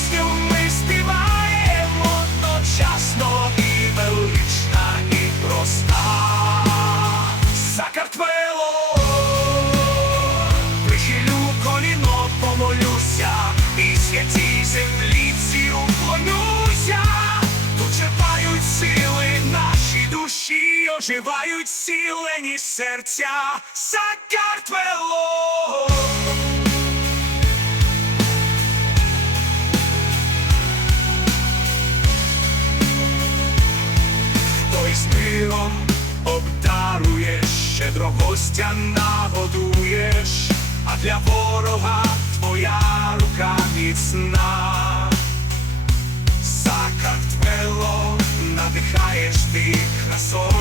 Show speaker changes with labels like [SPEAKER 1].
[SPEAKER 1] пісню ми співаємо одночасно і велична, і проста. Сакартвело, прихилю коліно, помолюся, і святій землі всі уклонюся. Тут черпають сили наші душі, оживають сілені серця. Сакартвело. З миром обдаруєш, щедро гостя нагодуєш, а для ворога твоя рука міцна. Сакартвело надихаєш ти красою